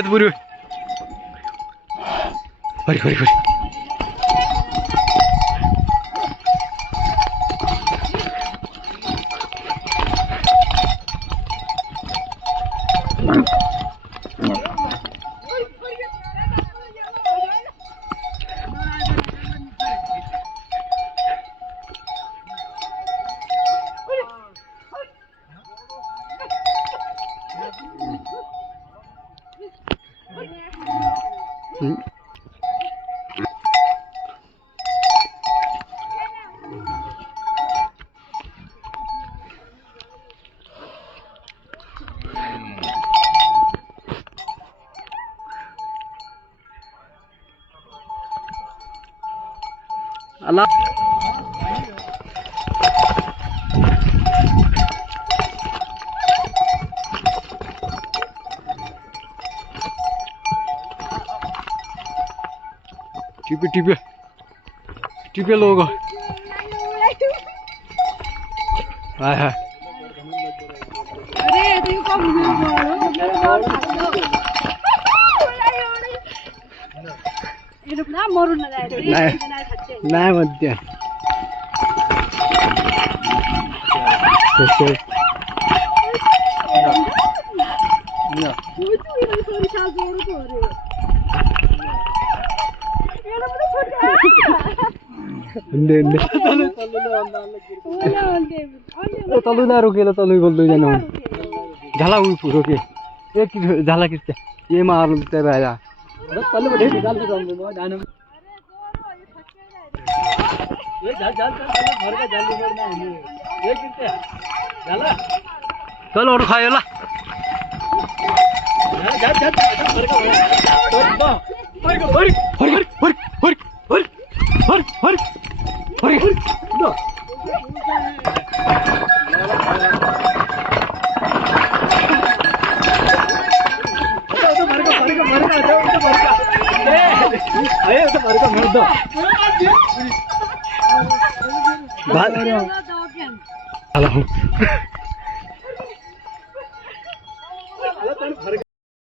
buru. Hori hori hori. Allah. Tipe लोग हाय हाय अरे तू कब ना मरून ना नाही म्हणते चालू ना रोकेला चालू बोलतो जानो झाला रोके एक झाला किती ये मारून त्या बाया चालू बडे चालू जाऊन जानो ये झाल झाल घर का झाली बोल ना ये किती झाला चल और खायला झाल झाल घर का हरी हरी हरी हरी हरी हरी हरी हरी दो Halo.